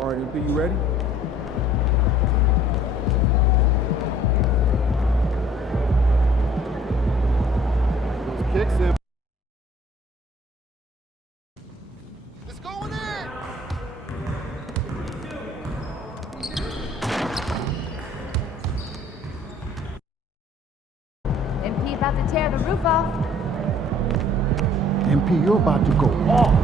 All right, MP, you ready? Those kicks in. It's going in! MP about to tear the roof off. MP, you're about to go off.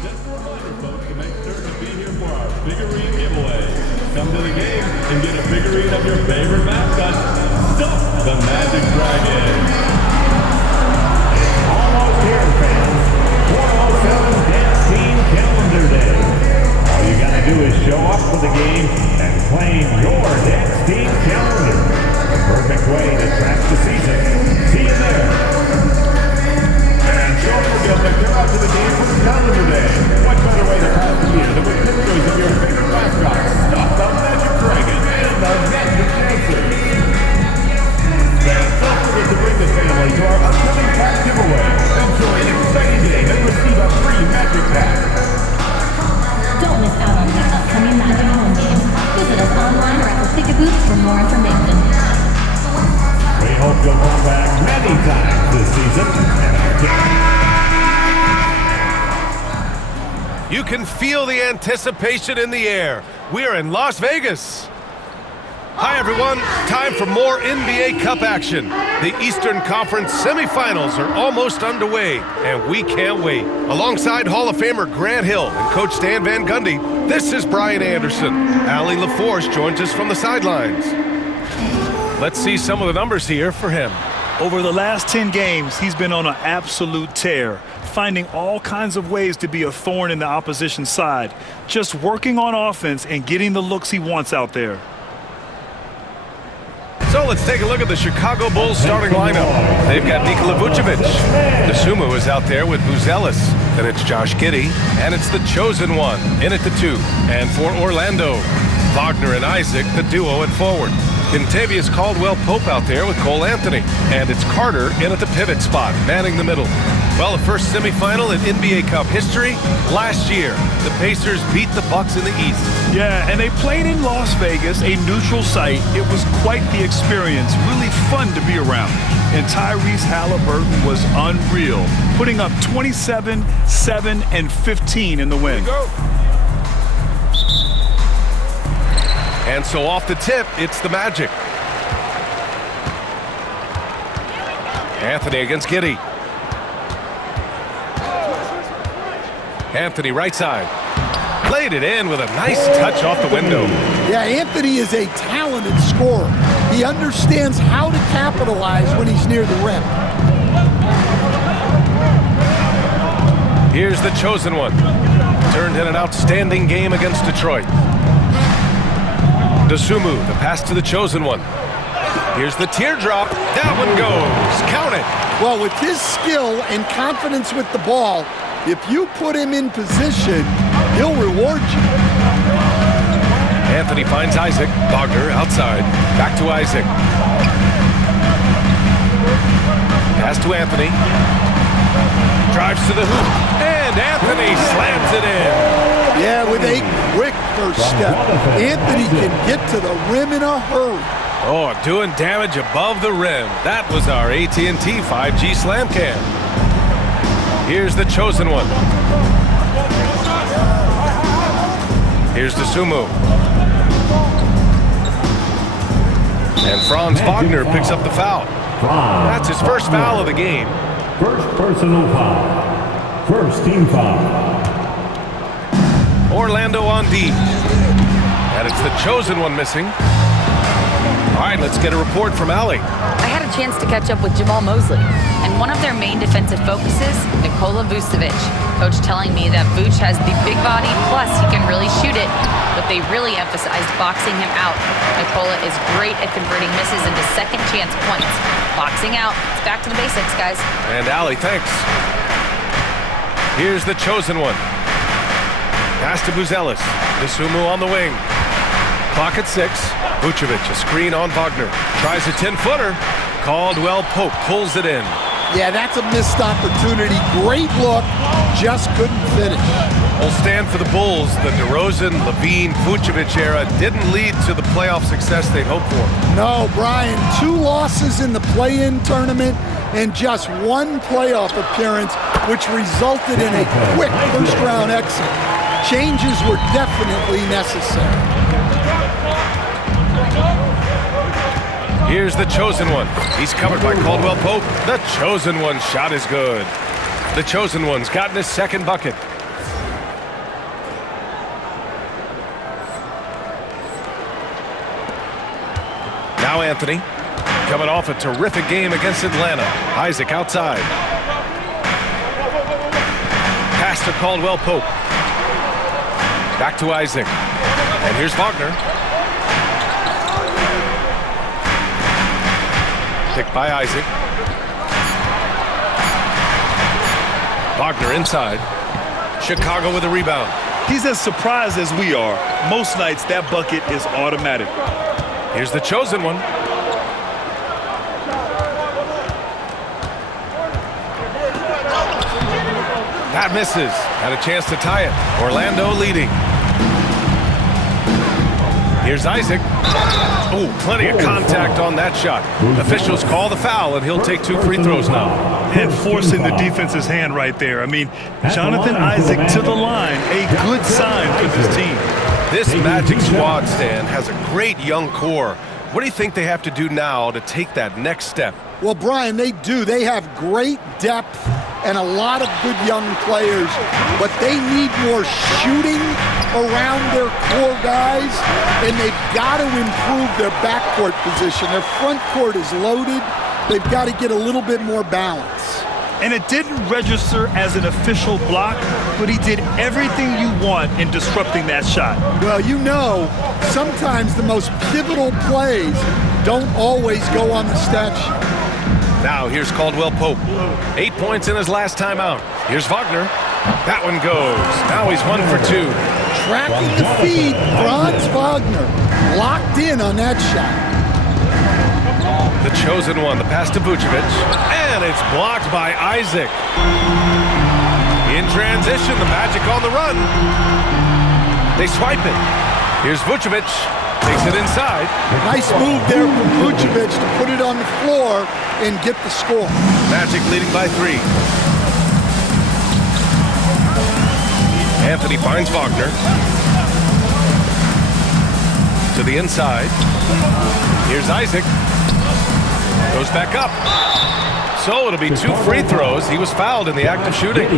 Just a reminder, folks, to make sure to be here for our figurine giveaway. Come to the game and get a figurine of your favorite mascot, Stuff the Magic Dragon. It's almost here, fans. 407 Dance Team Calendar Day. All you gotta do is show up for the game and claim your Dance Team calendar. The perfect way to track the season. See you there. And don't forget to come out to the game for Calendar Day. What better way to pass the year than with pictures of your favorite mascot, Stuff the Magic Dragon, and the Magic Dancers. And don't forget to bring the family to our upcoming pack giveaway. Enjoy an exciting day and receive a free Magic Pack. Don't miss out on the upcoming Magic home games. Visit us online or at the ticket booth for more information. We hope you'll come back many times this season. And You can feel the anticipation in the air. We're in Las Vegas. Hi, everyone. Time for more NBA Cup action. The Eastern Conference semifinals are almost underway, and we can't wait. Alongside Hall of Famer Grant Hill and Coach Stan Van Gundy, this is Brian Anderson. Allie LaForce joins us from the sidelines. Let's see some of the numbers here for him. Over the last 10 games, he's been on an absolute tear, finding all kinds of ways to be a thorn in the opposition's side, just working on offense and getting the looks he wants out there. So let's take a look at the Chicago Bulls starting lineup. They've got Nikola Vucevic. Dosunmu is out there with Buzelis. Then it's Josh Giddey. And it's the chosen one in at the 2. And for Orlando, Wagner and Isaac, the duo at forward. Kentavious Caldwell-Pope out there with Cole Anthony. And it's Carter in at the pivot spot, manning the middle. Well, the first semifinal in NBA Cup history, last year, the Pacers beat the Bucks in the East. Yeah, and they played in Las Vegas, a neutral site. It was quite the experience, really fun to be around. And Tyrese Halliburton was unreal, putting up 27, 7, and 15 in the win. And so off the tip, it's the Magic. Anthony against Giddey. Anthony right side. Played it in with a nice touch off the window. Yeah, Anthony is a talented scorer. He understands how to capitalize when he's near the rim. Here's the chosen one. Turned in an outstanding game against Detroit. Dosunmu, the pass to the chosen one. Here's the teardrop. That one goes. Count it. Well, with his skill and confidence with the ball, if you put him in position, he'll reward you. Anthony finds Isaac. Wagner outside. Back to Isaac. Pass to Anthony. Drives to the hoop. And Anthony slams it in. Yeah, with a quick first step. Anthony can get to the rim in a hurry. Oh, doing damage above the rim. That was our AT&T 5G Slam Cam. Here's the chosen one. Here's Dosunmu. And Franz Wagner picks up the foul. That's his first foul of the game. First personal foul. First team foul. Orlando on D. And it's the chosen one missing. All right, let's get a report from Allie. I had a chance to catch up with Jamal Mosley, and one of their main defensive focuses, Nikola Vucevic. Coach telling me that Vuce has the big body, plus he can really shoot it, but they really emphasized boxing him out. Nikola is great at converting misses into second chance points. Boxing out, it's back to the basics, guys. And Allie, thanks. Here's the chosen one. Pass to Buzelis. Dosunmu on the wing. Clock at 6. Vucevic, a screen on Wagner. Tries a 10-footer. Caldwell-Pope pulls it in. Yeah, that's a missed opportunity. Great look, just couldn't finish. Will stand for the Bulls. The DeRozan, Levine, Vucevic era didn't lead to the playoff success they'd hoped for. No, Brian, 2 losses in the play-in tournament and just 1 playoff appearance, which resulted in a quick first-round exit. Changes were definitely necessary. Here's the chosen one. He's covered by Caldwell-Pope. The chosen one shot is good. The chosen one's gotten his second bucket. Now Anthony, coming off a terrific game against Atlanta. Isaac outside. Pass to Caldwell-Pope. Back to Isaac. And here's Wagner. Picked by Isaac. Wagner inside. Chicago with a rebound. He's as surprised as we are. Most nights, that bucket is automatic. Here's the chosen one. That misses. Had a chance to tie it. Orlando leading. Here's Isaac. Oh, plenty of contact on that shot. Officials call the foul, and he'll take 2 free throws now. And forcing the defense's hand right there. I mean, Jonathan Isaac to the line, a good sign for this team. This Magic squad, Stan, has a great young core. What do you think they have to do now to take that next step? Well, Brian, they do. They have great depth and a lot of good young players, but they need more shooting around their core guys, and they've got to improve their backcourt position. Their front court is loaded, they've got to get a little bit more balance. And it didn't register as an official block, but he did everything you want in disrupting that shot. Well, you know, sometimes the most pivotal plays don't always go on the stat sheet. Now here's Caldwell Pope. 8 points in his last timeout. Here's Wagner. That one goes. Now he's 1 for 2. Tracking the feed, Franz Wagner locked in on that shot. The chosen one, the pass to Vucevic, and it's blocked by Isaac. In transition, the Magic on the run. They swipe it. Here's Vucevic, takes it inside. Nice move there from Vucevic to put it on the floor and get the score. Magic leading by 3. Anthony finds Wagner. To the inside. Here's Isaac. Goes back up. So it'll be 2 free throws. He was fouled in the act of shooting.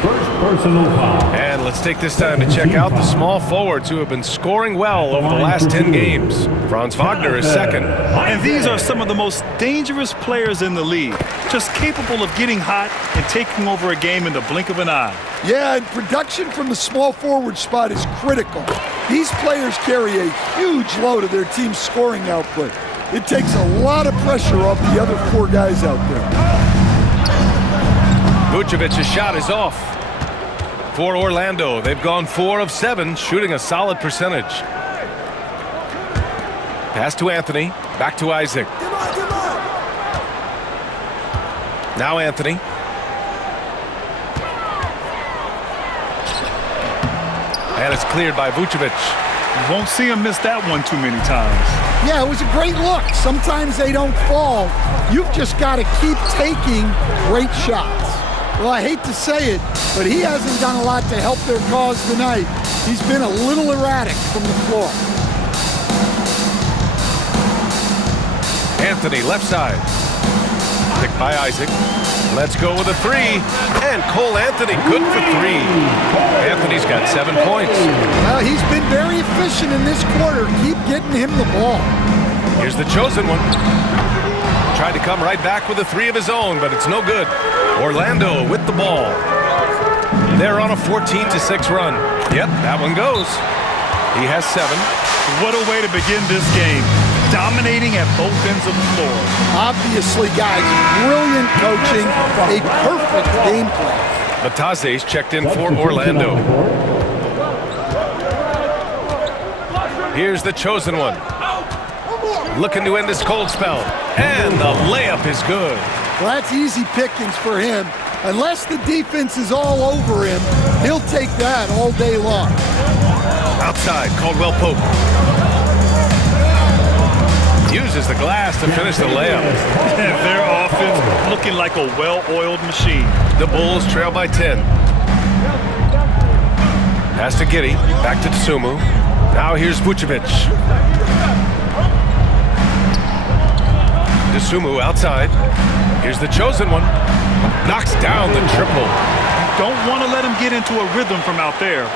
First personal foul. And let's take this time to check out the small forwards who have been scoring well over the last 10 games. Franz Wagner is second. And these are some of the most dangerous players in the league, just capable of getting hot and taking over a game in the blink of an eye. Yeah, and production from the small forward spot is critical. These players carry a huge load of their team's scoring output. It takes a lot of pressure off the other 4 guys out there. Vucevic's shot is off. For Orlando, they've gone 4 of 7, shooting a solid percentage. Pass to Anthony, back to Isaac. Now Anthony. And it's cleared by Vucevic. You won't see him miss that one too many times. Yeah, it was a great look. Sometimes they don't fall. You've just got to keep taking great shots. Well, I hate to say it, but he hasn't done a lot to help their cause tonight. He's been a little erratic from the floor. Anthony, left side. Picked by Isaac. Let's go with a 3. And Cole Anthony, good for 3. Anthony's got 7 points. Well, he's been very efficient in this quarter. Keep getting him the ball. Here's the chosen one. Tried to come right back with a 3 of his own, but it's no good. Orlando with the ball. They're on a 14-6 run. Yep, that one goes. He has 7. What a way to begin this game. Dominating at both ends of the floor. Obviously, guys, brilliant coaching, a perfect game plan. Batase's checked in for Orlando. Here's the chosen one. Looking to end this cold spell. And the layup is good. Well, that's easy pickings for him. Unless the defense is all over him, he'll take that all day long. Outside, Caldwell Pope. Uses the glass to finish the layup. Their offense looking like a well-oiled machine. The Bulls trail by 10. Pass to Giddey, back to Dosunmu. Now here's Vucevic. Dosunmu outside. Here's the chosen one. Knocks down the triple. Don't want to let him get into a rhythm from out there.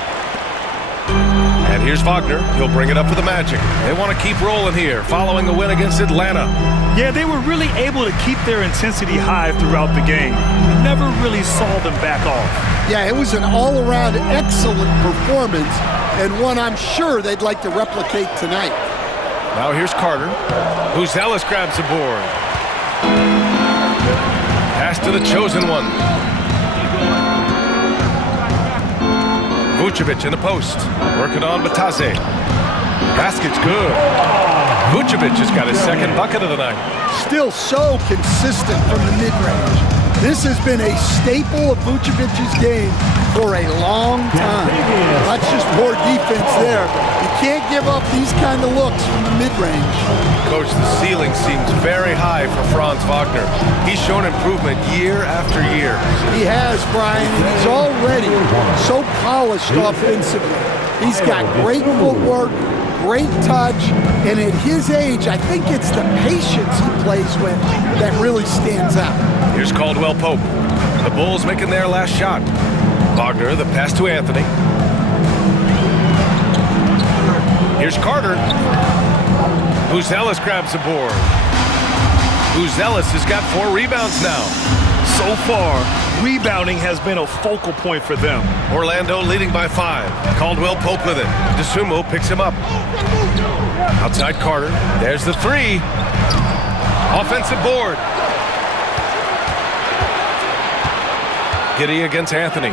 And here's Wagner. He'll bring it up for the Magic. They want to keep rolling here, following a win against Atlanta. Yeah, they were really able to keep their intensity high throughout the game. Never really saw them back off. Yeah, it was an all-around excellent performance, and one I'm sure they'd like to replicate tonight. Now here's Carter, who zealous grabs the board. Pass to the chosen one. Vucevic in the post. Working on Batase. Basket's good. Vucevic has got his second bucket of the night. Still so consistent from the mid-range. This has been a staple of Vucevic's game for a long time. That's just poor defense there. You can't give up these kind of looks from the mid-range. Coach, the ceiling seems very high for Franz Wagner. He's shown improvement year after year. He has, Brian, and he's already so polished offensively. He's got great footwork, great touch, and at his age, I think it's the patience he plays with that really stands out. Here's Caldwell Pope. The Bulls making their last shot. Wagner, the pass to Anthony. Here's Carter, who zealous grabs the board. Uzelis has got 4 rebounds now. So far, rebounding has been a focal point for them. Orlando leading by 5. Caldwell Pope with it. DeSumo picks him up. Outside Carter. There's the 3. Offensive board. Giddey against Anthony.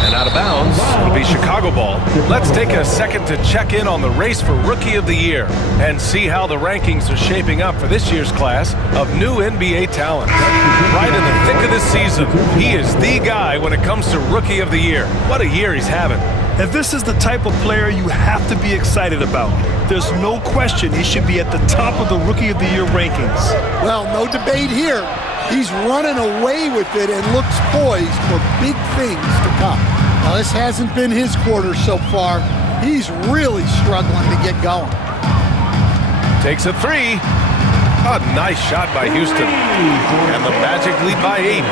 And out of bounds, it'll be Chicago ball. Let's take a second to check in on the race for Rookie of the Year and see how the rankings are shaping up for this year's class of new NBA talent. Right in the thick of this season, he is the guy when it comes to Rookie of the Year. What a year he's having. And this is the type of player you have to be excited about. There's no question he should be at the top of the Rookie of the Year rankings. Well, no debate here. He's running away with it and looks poised for big things to come. Now, this hasn't been his quarter so far. He's really struggling to get going. Takes a 3. A nice shot by Houston. And the Magic lead by 8.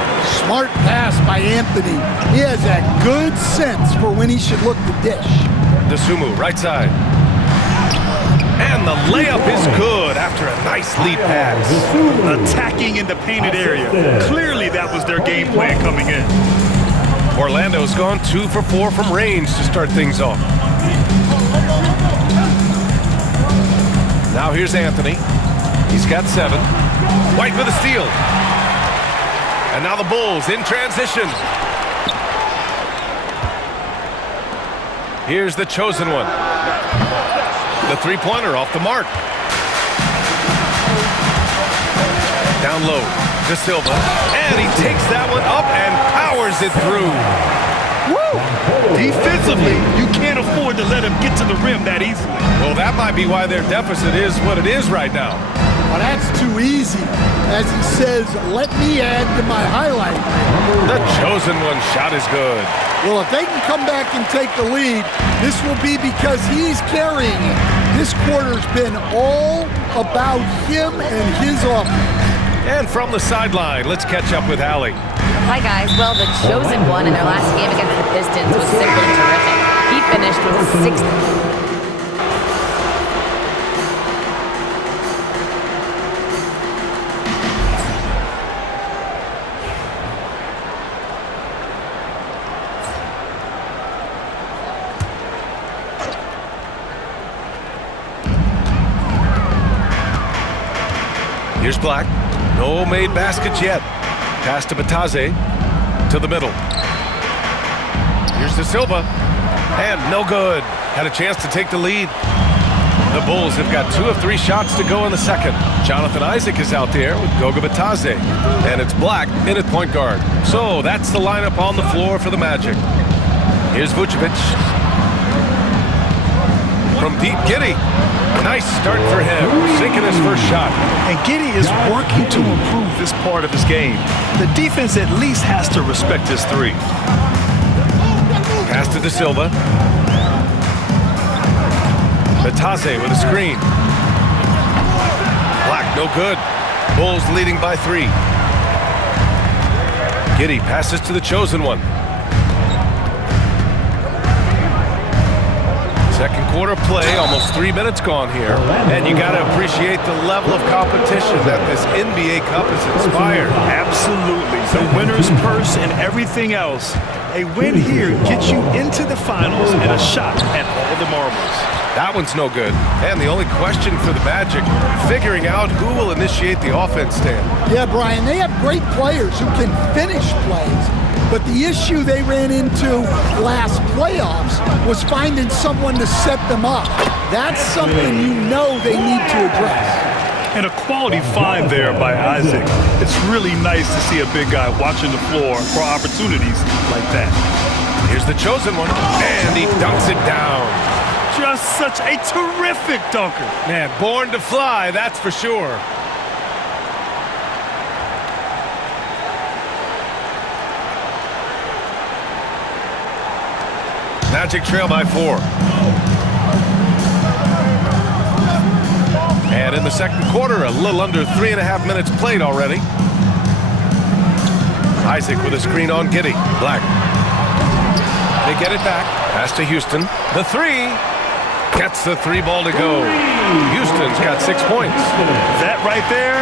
Smart pass by Anthony. He has that good sense for when he should look to dish. DeSumo, right side. And the layup is good after a nice lead pass. Attacking in the painted area. Clearly that was their game plan coming in. Orlando's gone 2 for 4 from range to start things off. Now here's Anthony. He's got 7. White with a steal. And now the Bulls in transition. Here's the chosen one. The 3-pointer off the mark. Down low, De Silva. And he takes that one up and powers it through. Woo! Defensively, you can't afford to let him get to the rim that easily. Well, that might be why their deficit is what it is right now. Well, that's too easy. As he says, let me add to my highlight. The chosen one shot is good. Well, if they can come back and take the lead, this will be because he's carrying it. This quarter's been all about him and his offense. And from the sideline, let's catch up with Allie. Hi, guys. Well, the chosen one in their last game against the Pistons was simply terrific. He finished with 6. Here's Black. No made baskets yet. Pass to Batase. To the middle. Here's De Silva. And no good. Had a chance to take the lead. The Bulls have got 2 of 3 shots to go in the second. Jonathan Isaac is out there with Goga Batase. And it's Black in at point guard. So that's the lineup on the floor for the Magic. Here's Vucevic. From deep, Giddey. Nice start for him, sinking his first shot. And Giddey is working to improve this part of his game. The defense at least has to respect his 3. Pass to De Silva. Batase with a screen. Black, no good. Bulls leading by 3. Giddey passes to the chosen one. Second quarter play, almost 3 minutes gone here. And you got to appreciate the level of competition that this NBA Cup has inspired. Absolutely. The winner's purse and everything else. A win here gets you into the finals and a shot at all the marbles. That one's no good. And the only question for the Magic, figuring out who will initiate the offense stand. Yeah, Brian, they have great players who can finish plays. But the issue they ran into last playoffs was finding someone to set them up. That's something you know they need to address. And a quality find there by Isaac. It's really nice to see a big guy watching the floor for opportunities like that. Here's the chosen one, and he dunks it down. Just such a terrific dunker. Man, born to fly, that's for sure. Magic trail by 4. And in the second quarter, a little under 3.5 minutes played already. Isaac with a screen on Giddey. Black. They get it back. Pass to Houston. The 3. Gets the 3 ball to go. Houston's got 6 points. That right there,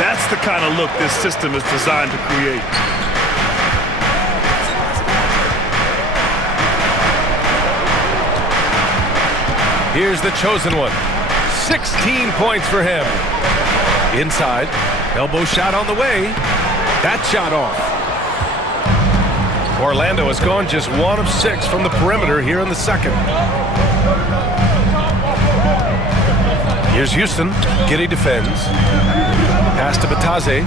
that's the kind of look this system is designed to create. Here's the chosen one. 16 points for him. Inside. Elbow shot on the way. That shot off. Orlando has gone just 1 of 6 from the perimeter here in the second. Here's Houston. Giddey defends. Pass to Bataze.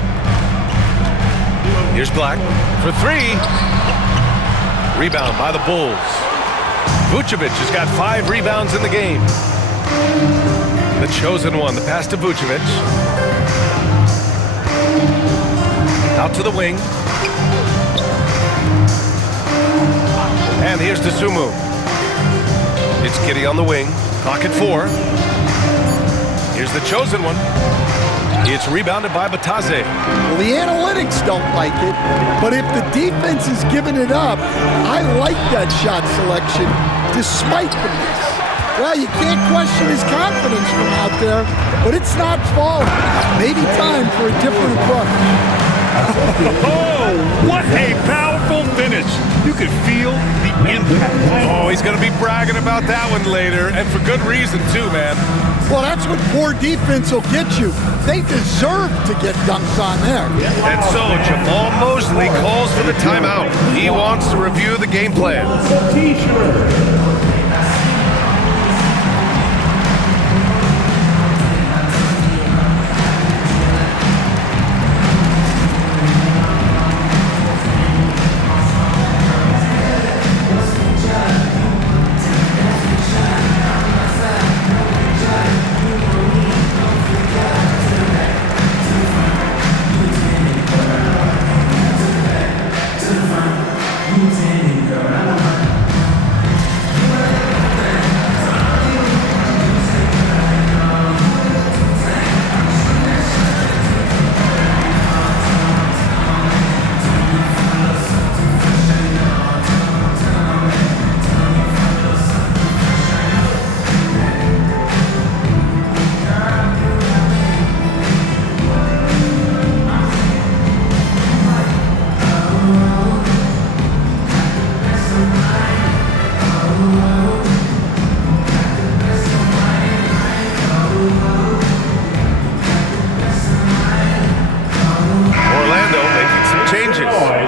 Here's Black for 3. Rebound by the Bulls. Vucevic has got 5 rebounds in the game. The chosen one. The pass to Vucevic. Out to the wing. And here's Dosunmu. It's Giddey on the wing. Clock at 4. Here's the chosen one. It's rebounded by Bataze. Well, the analytics don't like it, but if the defense is giving it up, I like that shot selection despite the miss. Well, you can't question his confidence from out there, but it's not falling. Maybe time for a different approach. Oh, what a powerful finish. You could feel the impact. Oh, he's going to be bragging about that one later, and for good reason, too, man. Well, that's what poor defense will get you. They deserve to get dunked on there. And so Jamal Mosley calls for the timeout. He wants to review the game plan.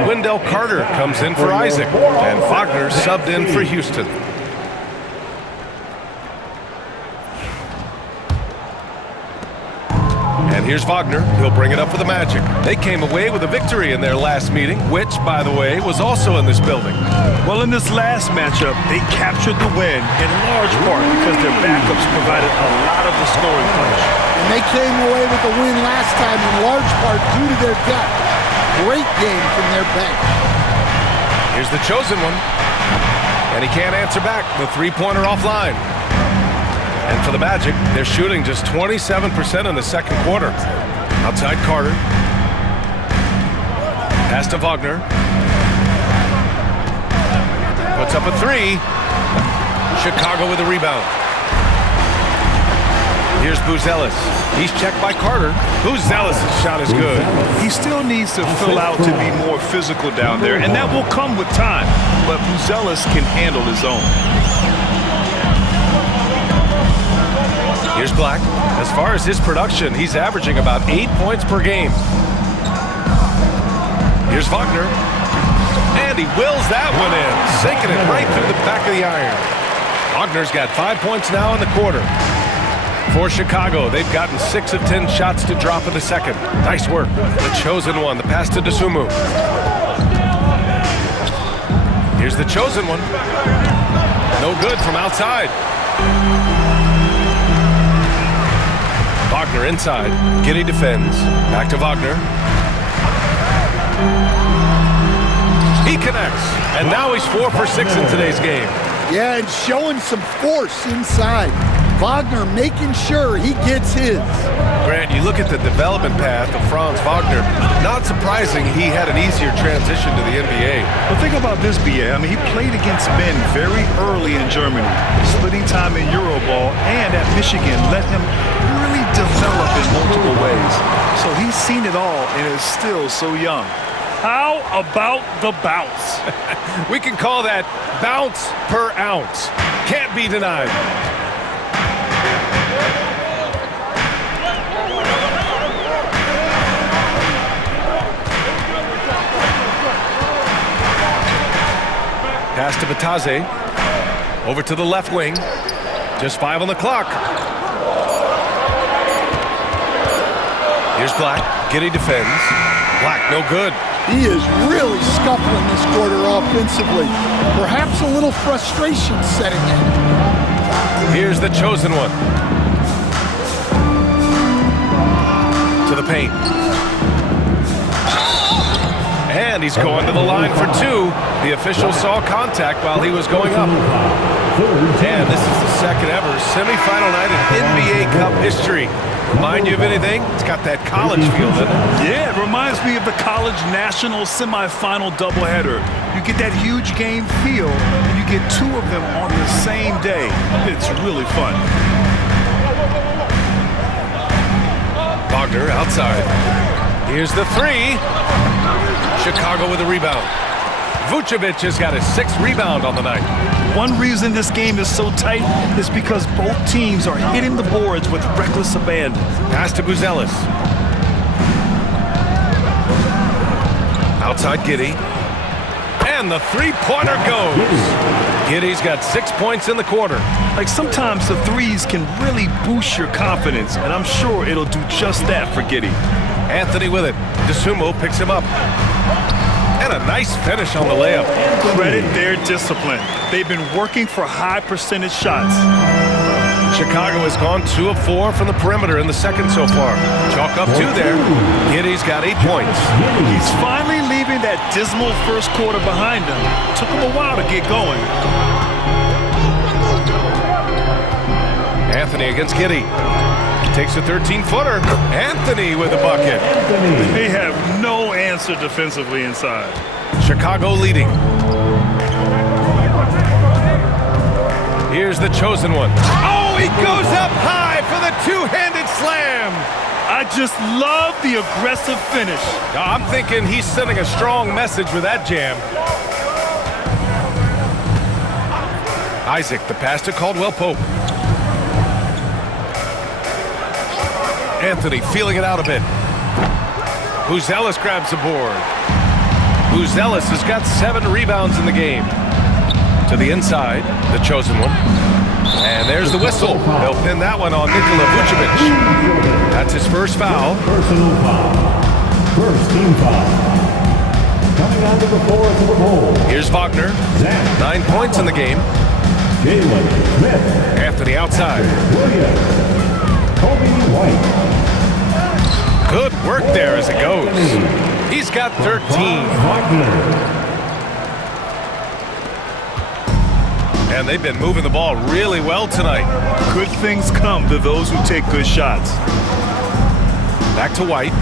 Wendell Carter comes in for Isaac, and Wagner subbed in for Houston. And here's Wagner. He'll bring it up for the Magic. They came away with a victory in their last meeting, which, by the way, was also in this building. Well, in this last matchup, they captured the win in large part because their backups provided a lot of the scoring punch. And they came away with the win last time in large part due to their depth. Great game from their bench. Here's the chosen one. And he can't answer back. The three-pointer offline. And for the Magic, they're shooting just 27% in the second quarter. Outside Carter. Pass to Wagner. Puts up a 3. Chicago with a rebound. Here's Buzelis. He's checked by Carter. Buzelis' shot is good. He still needs to fill out to be more physical down there, and that will come with time. But Buzelis can handle his own. Here's Black. As far as his production, he's averaging about 8 points per game. Here's Wagner. And he wills that one in, sinking it right through the back of the iron. Wagner's got 5 points now in the quarter. For Chicago, they've gotten 6 of 10 shots to drop in the second. Nice work. The chosen one, the pass to Dosunmu. Here's the chosen one. No good from outside. Wagner inside. Giddey defends. Back to Wagner. He connects. And now he's 4 for 6 in today's game. Yeah, and showing some force inside. Wagner making sure he gets his. Grant, you look at the development path of Franz Wagner, not surprising he had an easier transition to the NBA. But think about this, BA. I mean, he played against men very early in Germany, splitting time in Euroball, and at Michigan let him really develop in multiple ways. So he's seen it all and is still so young. How about the bounce? We can call that bounce per ounce. Can't be denied. Pass to Batase. Over to the left wing. Just 5 on the clock. Here's Black. Giddey defends. Black, no good. He is really scuffling this quarter offensively. Perhaps a little frustration setting in. Here's the chosen one. To the paint. And he's going to the line for 2. The official saw contact while he was going up. And this is the second ever semifinal night in NBA Cup history. Remind you of anything? It's got that college feel, doesn't it? Yeah, it reminds me of the college national semifinal doubleheader. You get that huge game feel, and you get 2 of them on the same day. It's really fun. Wagner outside. Here's the 3. Chicago with a rebound. Vucevic has got his 6th rebound on the night. One reason this game is so tight is because both teams are hitting the boards with reckless abandon. Pass to Buzelis. Outside Giddey. And the 3-pointer goes. Giddey's got 6 points in the quarter. Like sometimes the threes can really boost your confidence, and I'm sure it'll do just that for Giddey. Anthony with it. DeSumo picks him up. And a nice finish on the layup. Credit their discipline. They've been working for high percentage shots. Chicago has gone 2 of 4 from the perimeter in the second so far. Chalk up 2 there. Giddey's got 8 points. He's finally leaving that dismal first quarter behind him. Took him a while to get going. Anthony against Giddey. Takes a 13-footer. Anthony with a bucket. They have no answer defensively inside. Chicago leading. Here's the chosen one. Oh, he goes up high for the 2-handed slam. I just love the aggressive finish. I'm thinking he's sending a strong message with that jam. Isaac, the pass to Caldwell Pope. Anthony feeling it out a bit. Buzelis grabs the board. Buzelis has got 7 rebounds in the game. To the inside, the chosen one. And there's the whistle. They'll pin that one on Nikola Vucevic. That's his first foul. Personal foul. First team foul. Coming onto the floor for the Bulls. Here's Wagner. 9 points in the game. Jalen Smith. Anthony outside. Williams. Kobe White. Good work there as it goes. He's got 13. And they've been moving the ball really well tonight. Good things come to those who take good shots. Back to White.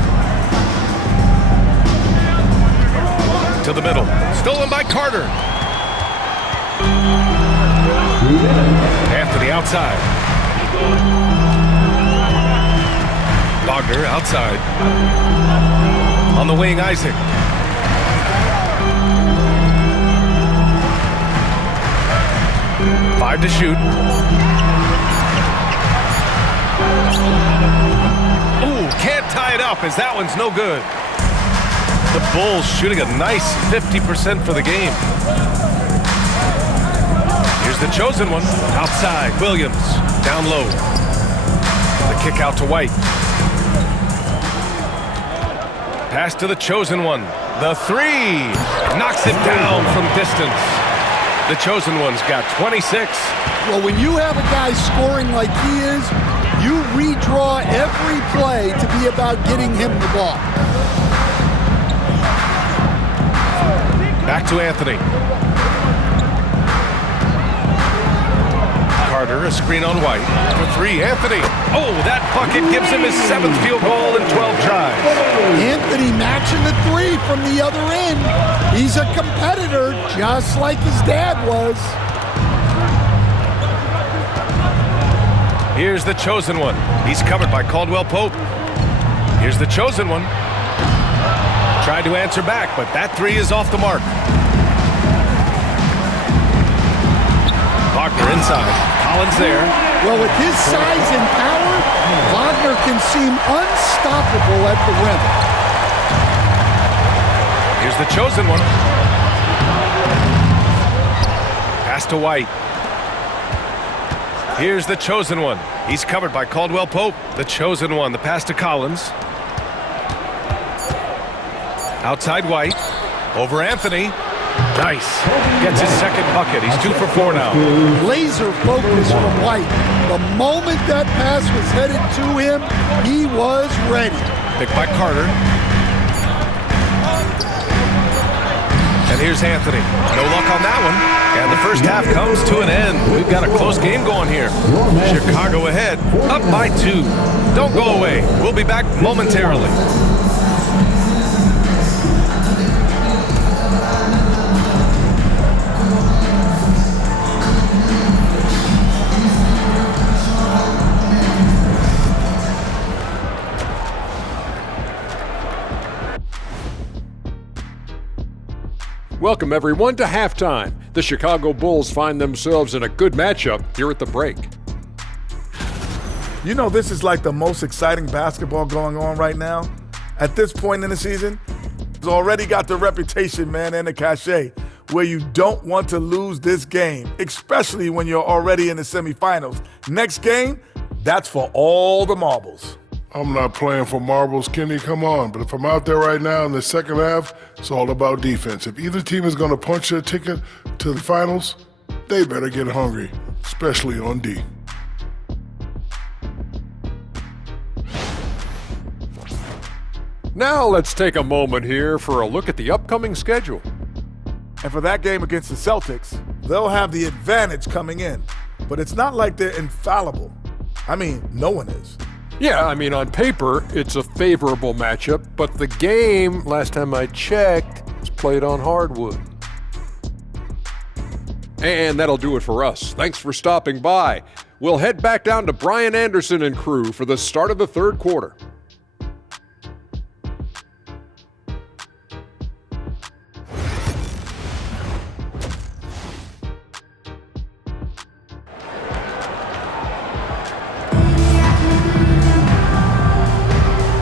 To the middle. Stolen by Carter. Anthony outside. Wagner outside. On the wing, Isaac. Five to shoot. Ooh, can't tie it up as that one's no good. The Bulls shooting a nice 50% for the game. Here's the chosen one. Outside, Williams. Down low. The kick out to White. Pass to the chosen one. The 3. Knocks it down from distance. The chosen one's got 26. Well, when you have a guy scoring like he is, you redraw every play to be about getting him the ball. Back to Anthony. Carter, a screen on White. For three, Anthony. Oh, that bucket gives him his 7th field goal in 12 tries. Anthony matching the three from the other end. He's a competitor, just like his dad was. Here's the chosen one. He's covered by Caldwell Pope. Here's the chosen one. Tried to answer back, but that three is off the mark. Wagner inside. Collins there. Well, with his size and power, Wagner can seem unstoppable at the rim. Here's the chosen one. Pass to White. Here's the chosen one. He's covered by Caldwell Pope. The chosen one. The pass to Collins. Outside White. Over Anthony. Nice. Gets his second bucket. He's 2 for 4 now. Laser focus from White. The moment that pass was headed to him, he was ready. Picked by Carter. And here's Anthony. No luck on that one. And the first half comes to an end. We've got a close game going here. Chicago ahead, up by 2. Don't go away. We'll be back momentarily. Welcome, everyone, to halftime. The Chicago Bulls find themselves in a good matchup here at the break. You know, this is like the most exciting basketball going on right now. At this point in the season, it's already got the reputation, man, and the cachet where you don't want to lose this game, especially when you're already in the semifinals. Next game, that's for all the marbles. I'm not playing for marbles, Kenny, come on. But if I'm out there right now in the second half, it's all about defense. If either team is going to punch their ticket to the finals, they better get hungry, especially on D. Now let's take a moment here for a look at the upcoming schedule. And for that game against the Celtics, they'll have the advantage coming in. But it's not like they're infallible. I mean, no one is. Yeah, I mean, on paper, it's a favorable matchup, but the game, last time I checked, was played on hardwood. And that'll do it for us. Thanks for stopping by. We'll head back down to Brian Anderson and crew for the start of the third quarter.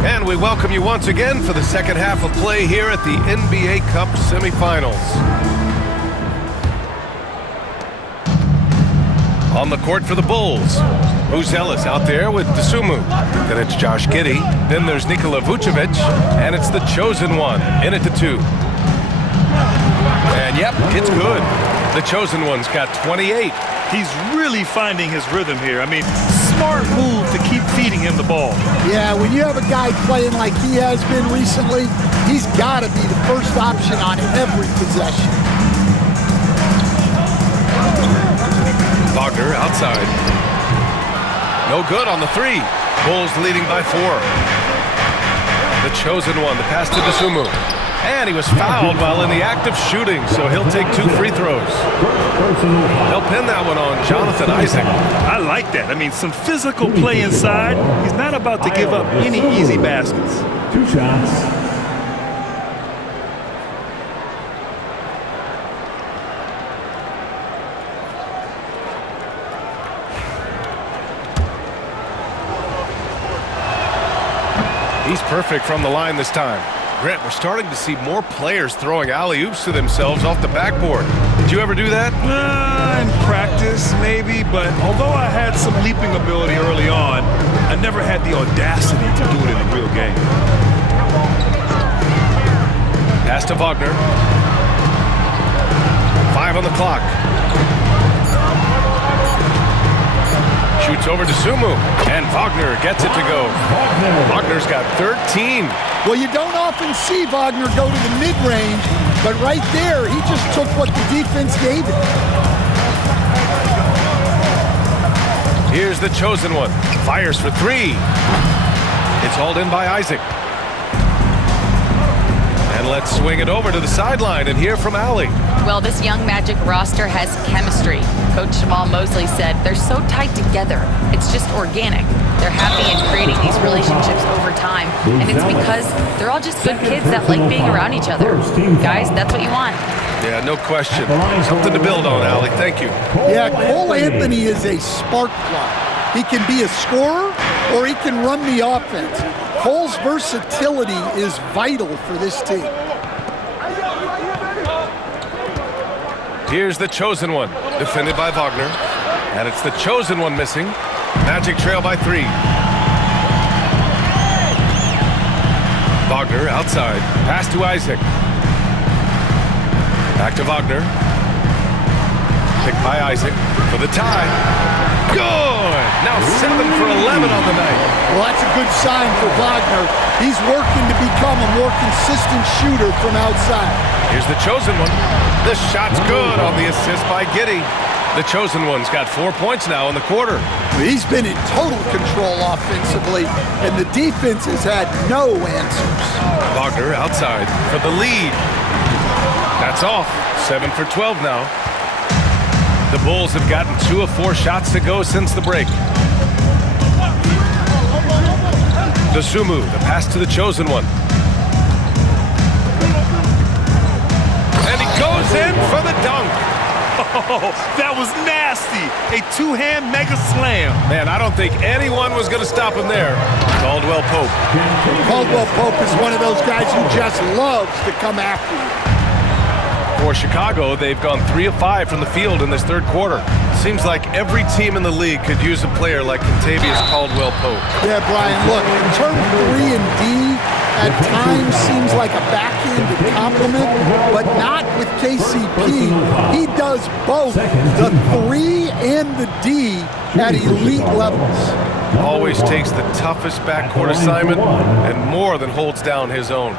And we welcome you once again for the second half of play here at the NBA Cup semifinals. On the court for the Bulls, Buzelis out there with Dosunmu. Then it's Josh Giddey. Then there's Nikola Vucevic. And it's the chosen one, in it to 2. And yep, it's good. The chosen one's got 28. He's really finding his rhythm here. I mean, smart move to keep feeding him the ball. Yeah, when you have a guy playing like he has been recently, he's got to be the first option on every possession. Wagner outside. No good on the 3. Bulls leading by 4. The chosen one, the pass to Dosunmu. And he was fouled while in the act of shooting, so he'll take 2 free throws. They'll pin that one on Jonathan Isaac. I like that. I mean, some physical play inside. He's not about to give up any easy baskets. 2 shots. He's perfect from the line this time. Grant, we're starting to see more players throwing alley-oops to themselves off the backboard. Did you ever do that? In practice, maybe, but although I had some leaping ability early on, I never had the audacity to do it in a real game. Pass to Wagner. 5 on the clock. Shoots over to Dosunmu, and Wagner gets it to go. Wagner's got 13. Well, you don't often see Wagner go to the mid-range, but right there, he just took what the defense gave him. Here's the chosen one. Fires for three. It's hauled in by Isaac. And let's swing it over to the sideline and hear from Allie. Well, this young Magic roster has chemistry. Coach Jamal Mosley said they're so tight together. It's just organic. They're happy in creating these relationships over time. And it's because they're all just good kids that like being around each other. Guys, that's what you want. Yeah, no question. Something to build on, Allie. Thank you. Yeah, Cole Anthony is a spark plug. He can be a scorer or he can run the offense. Cole's versatility is vital for this team. Here's the chosen one, defended by Wagner. And it's the chosen one missing. Magic trail by 3. Wagner outside. Pass to Isaac. Back to Wagner. Picked by Isaac for the tie. Good! Now 7 for 11 on the night. Well, that's a good sign for Wagner. He's working to become a more consistent shooter from outside. Here's the chosen one. The shot's good on the assist by Giddey. The chosen one's got 4 points now in the quarter. He's been in total control offensively, and the defense has had no answers. Wagner outside for the lead. That's off. 7 for 12 now. The Bulls have gotten 2 of 4 shots to go since the break. Dosunmu, the pass to the chosen one. And he goes in for the dunk. Oh, that was nasty. A two-hand mega slam. Man, I don't think anyone was going to stop him there. Caldwell Pope. Caldwell Pope is one of those guys who just loves to come after you. For Chicago, they've gone 3 of 5 from the field in this third quarter. Seems like every team in the league could use a player like Kentavious Caldwell Pope. Yeah, Brian, look, turn 3 and D at times seems like a backhanded compliment, but not with KCP. He does both the 3 and the D at elite levels. Always takes the toughest backcourt assignment and more than holds down his own.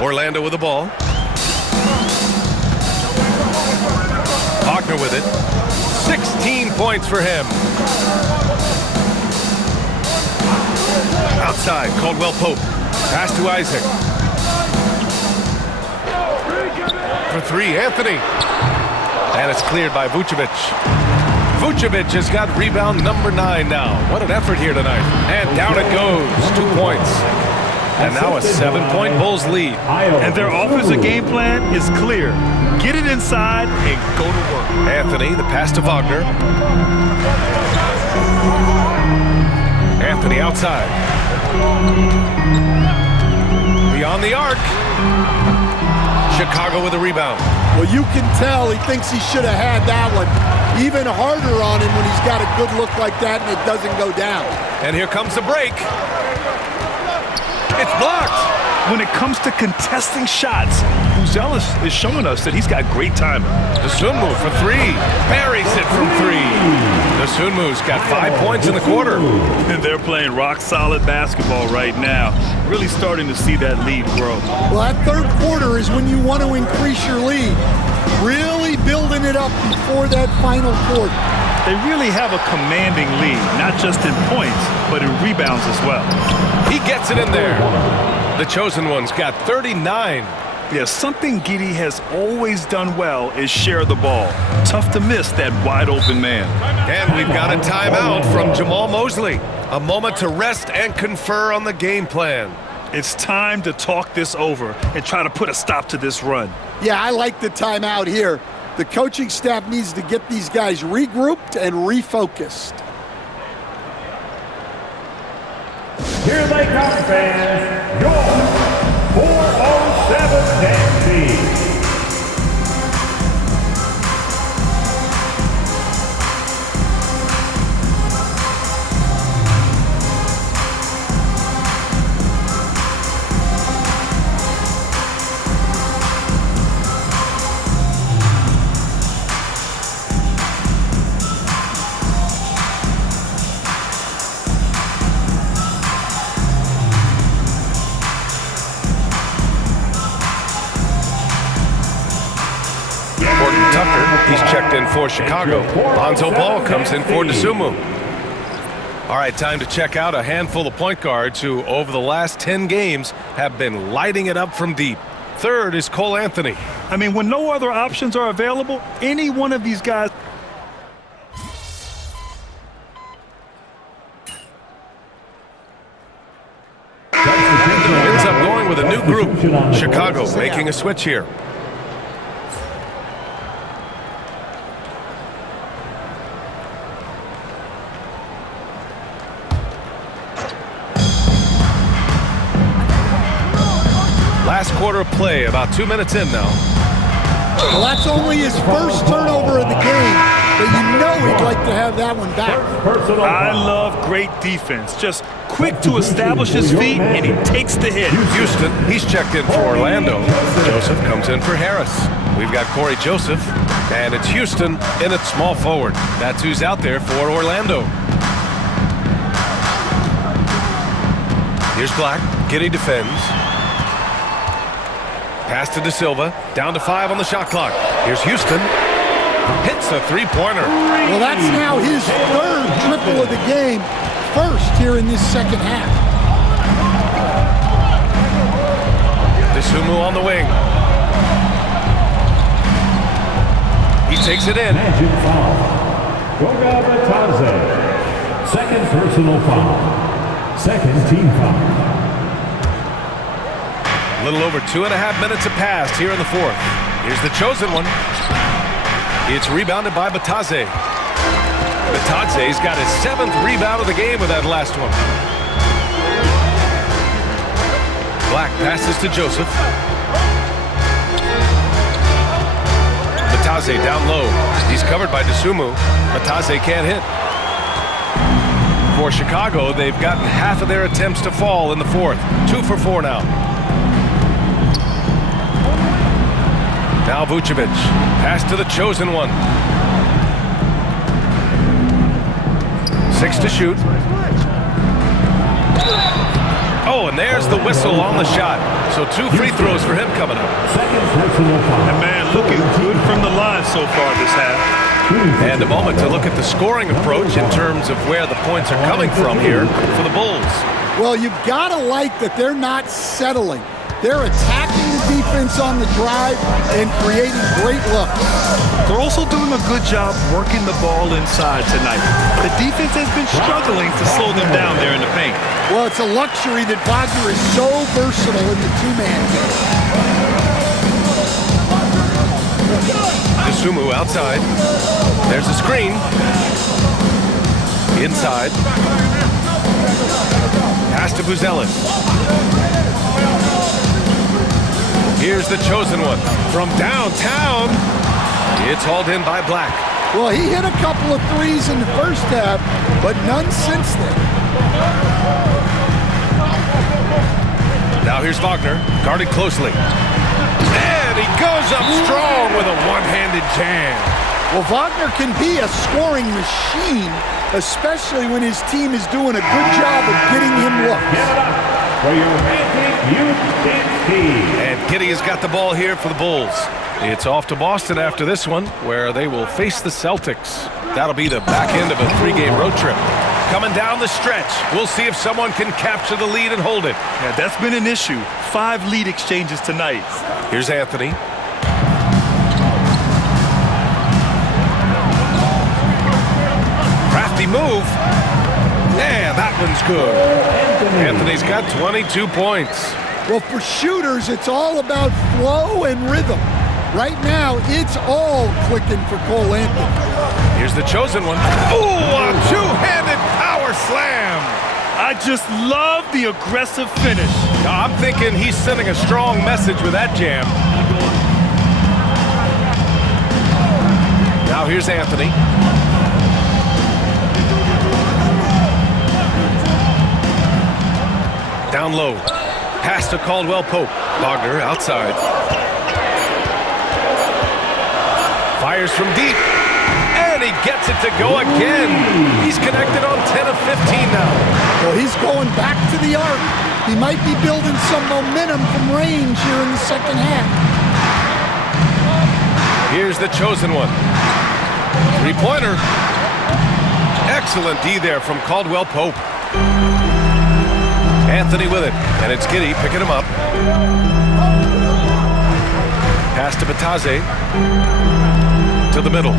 Orlando with the ball. Wagner with it. 16 points for him. Outside, Caldwell Pope. Pass to Isaac. For 3, Anthony. And it's cleared by Vucevic. Vucevic has got rebound number 9 now. What an effort here tonight. And down it goes. 2 points. And now a 7-point Bulls lead. And their offensive game plan is clear. Get it inside and go to work. Anthony, the pass to Wagner. Anthony outside. Beyond the arc. Chicago with a rebound. Well, you can tell he thinks he should have had that one. Even harder on him when he's got a good look like that and it doesn't go down. And here comes the break. It's blocked. When it comes to contesting shots, Buzelis is showing us that he's got great timing. Dosunmu for 3. Buries it from 3. Dosunmu's got 5 points in the quarter. And they're playing rock-solid basketball right now. Really starting to see that lead grow. Well, that third quarter is when you want to increase your lead. Really building it up before that final quarter. They really have a commanding lead, not just in points, but in rebounds as well. He gets it in there. The chosen one's got 39. Yeah, something Giddey has always done well is share the ball. Tough to miss that wide-open man. And we've got a timeout from Jamal Mosley. A moment to rest and confer on the game plan. It's time to talk this over and try to put a stop to this run. Yeah, I like the timeout here. The coaching staff needs to get these guys regrouped and refocused. Here they come, fans. Your 407 dance team. Tucker. He's checked in for Chicago. Lonzo Ball comes in for Dosunmu. All right, time to check out a handful of point guards who, over the last 10 games, have been lighting it up from deep. Third is Cole Anthony. I mean, when no other options are available, any one of these guys. Ends up going with a new group. Chicago making a switch here. Last quarter of play, about 2 minutes in now. Well, that's only his first turnover of the game, but you know he'd like to have that one back. I love great defense. Just quick to establish his feet, and he takes the hit. Houston, he's checked in for Orlando. Joseph comes in for Harris. We've got Corey Joseph, and it's Houston in its small forward. That's who's out there for Orlando. Here's Black. Giddey defends. Pass to De Silva. Down to 5 on the shot clock. Here's Houston. Hits the three-pointer. Well, that's now his third triple of the game. First here in this second half. Dosunmu on the wing. He takes it in. Magic foul. Goga Bitadze. Second personal foul. Second team foul. A little over 2.5 minutes have passed here in the fourth. Here's the chosen one. It's rebounded by Bitadze. Bitadze's got his 7th rebound of the game with that last one. Black passes to Joseph. Bitadze down low. He's covered by Dosunmu. Bitadze can't hit. For Chicago, they've gotten half of their attempts to fall in the fourth. 2 for 4 now. Now Vucevic. Pass to the chosen one. 6 to shoot. Oh, and there's the whistle on the shot. So 2 free throws for him coming up. And man, looking good from the line so far this half. And a moment to look at the scoring approach in terms of where the points are coming from here for the Bulls. Well, you've got to like that they're not settling. They're attacking the defense on the drive and creating great looks. They're also doing a good job working the ball inside tonight. The defense has been struggling to slow them down there in the paint. Well, it's a luxury that Wagner is so versatile in the two-man game. Dosunmu outside. There's a screen. Inside. Pass to Buzelis. Here's the chosen one from downtown. It's hauled in by Black. Well, he hit a couple of threes in the first half, but none since then. Now here's Wagner, guarded closely. And he goes up strong with a one-handed jam. Well, Wagner can be a scoring machine, especially when his team is doing a good job of getting him looks. For your Atlantic Youth Dance Team. And Giddey has got the ball here for the Bulls. It's off to Boston after this one, where they will face the Celtics. That'll be the back end of a 3-game road trip. Coming down the stretch, we'll see if someone can capture the lead and hold it. Yeah, that's been an issue. 5 lead exchanges tonight. Here's Anthony. Crafty move. Yeah, that one's good. Anthony's got 22 points. Well, for shooters, it's all about flow and rhythm. Right now, it's all clicking for Cole Anthony. Here's the chosen one. Ooh, a two-handed power slam. I just love the aggressive finish. I'm thinking he's sending a strong message with that jam. Now here's Anthony. Down low. Pass to Caldwell Pope. Wagner outside. Fires from deep. And he gets it to go again. He's connected on 10 of 15 now. Well, he's going back to the arc. He might be building some momentum from range here in the second half. Here's Here's the chosen one. Three-pointer. Excellent D there from Caldwell Pope. Anthony with it, and it's Giddey picking him up. Pass to Batase. To the middle.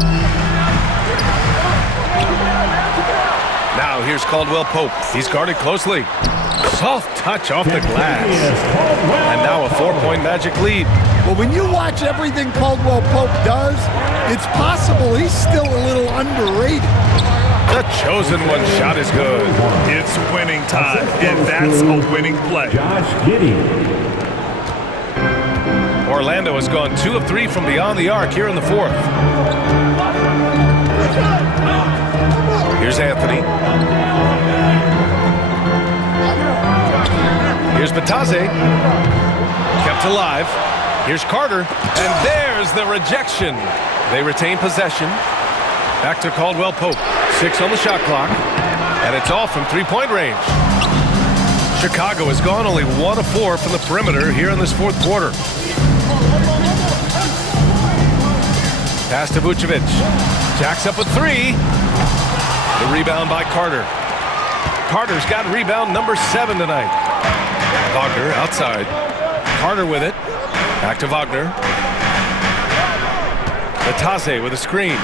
Now here's Caldwell Pope. He's guarded closely. Soft touch off the glass. And now a 4-point Magic lead. Well, when you watch everything Caldwell Pope does, it's possible he's still a little underrated. The chosen one shot is good. It's winning time, and that's a winning play. Josh Giddey. Orlando has gone 2 of 3 from beyond the arc here in the fourth. Here's Anthony. Here's Batase. Kept alive. Here's Carter. And there's the rejection. They retain possession. Back to Caldwell Pope. 6 on the shot clock. And it's off from three-point range. Chicago has gone only 1 of 4 from the perimeter here in this fourth quarter. Pass to Vucevic. Jacks up with 3. The rebound by Carter. Carter's got rebound number 7 tonight. Wagner outside. Carter with it. Back to Wagner. Batase with a screen.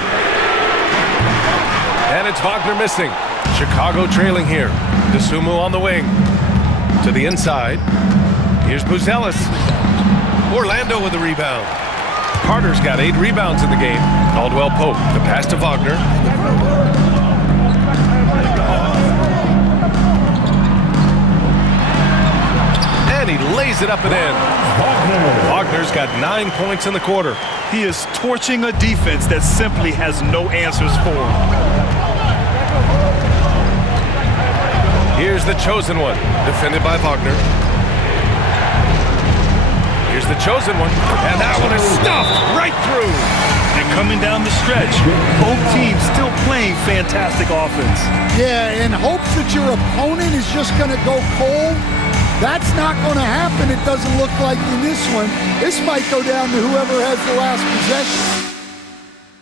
And it's Wagner missing. Chicago trailing here. Dosunmu on the wing. To the inside. Here's Buzelis. Orlando with the rebound. Carter's got 8 rebounds in the game. Caldwell Pope. The pass to Wagner. And he lays it up and in. Wagner's got 9 points in the quarter. He is torching a defense that simply has no answers for him. Here's the chosen one, defended by Wagner. Here's the chosen one, and that one is stuffed right through. And coming down the stretch, both teams still playing fantastic offense. Yeah, in hopes that your opponent is just going to go cold. That's not going to happen, it doesn't look like in this one. This might go down to whoever has the last possession.